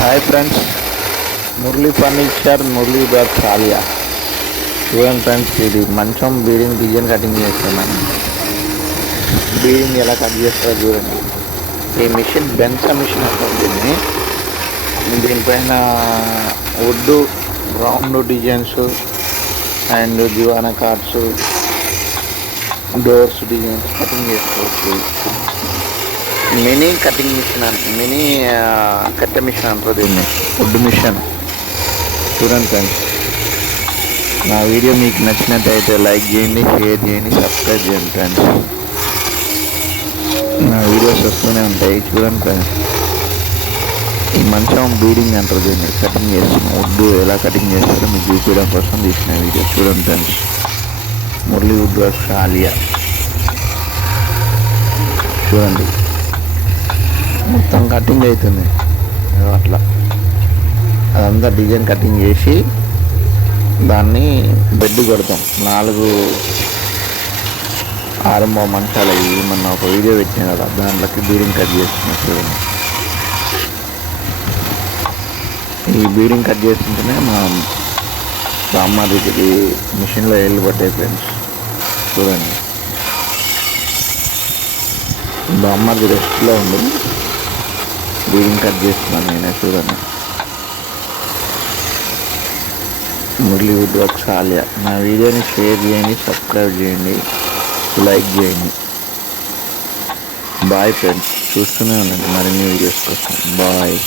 Hi friends, Murali furniture, Murali dot చాలియా. చూడండి friends, ఇది మంచం బీడింగ్ డిజైన్ కటింగ్ చేస్తున్నాను. బీడింగ్ ఎలా కట్ చేస్తారో చూడండి. ఈ మిషన్ బెన్సా మిషన్ ఉంటుంది. దీనిపైన వుడ్ రౌండ్ డిజైన్స్ అండ్ దివానా కార్డ్స్, డోర్స్ డిజైన్స్ కటింగ్ చేసుకోవచ్చు. మినీ కటింగ్ మిషన్ మినీ కట్టె మిషన్ అంటారు దీన్ని, వుడ్ మిషన్. చూడండి ఫ్రెండ్స్, నా వీడియో మీకు నచ్చినట్టయితే లైక్ చేయండి, షేర్ చేయండి, సబ్స్క్రైబ్ చేయండి ఫ్రెండ్స్. నా వీడియోస్ వస్తూనే ఉంటాయి. చూడండి ఫ్రెండ్స్, ఈ మంచం బీడింగ్ అంటారు దీన్ని, కటింగ్ చేస్తున్నాం. వుడ్ ఎలా కటింగ్ చేస్తారో మీకు చూపించడం కోసం తీసిన వీడియో. చూడండి friends, Murali wood works Alia. చూడండి, మొత్తం కటింగ్ అవుతుంది అట్లా. అదంతా డిజైన్ కటింగ్ చేసి దాన్ని బెడ్ కొడతాం. 4 ఆరంభ మంచాలు అవి మొన్న ఒక వీడియో పెట్టిన కదా, దాంట్లోకి బీడింగ్ కట్ చేస్తున్నాం. చూడండి, ఈ బీడింగ్ కట్ చేస్తుంటేనే మా బామ్మకి మిషన్లో వేళ్ళు పట్టాయి ఫ్రెండ్స్. చూడండి, బామ్మది రెస్ట్లో ఉంది, బీడింగ్ కట్ చేస్తున్నాను నేనే. చూడండి, మురళీ వుడ్ వర్క్స్ ఆలియా. నా వీడియోని షేర్ చేయండి, సబ్స్క్రైబ్ చేయండి, లైక్ చేయండి. బాయ్ ఫ్రెండ్స్, చూస్తూనే ఉండండి మరిన్ని వీడియోస్ కోసం. బాయ్.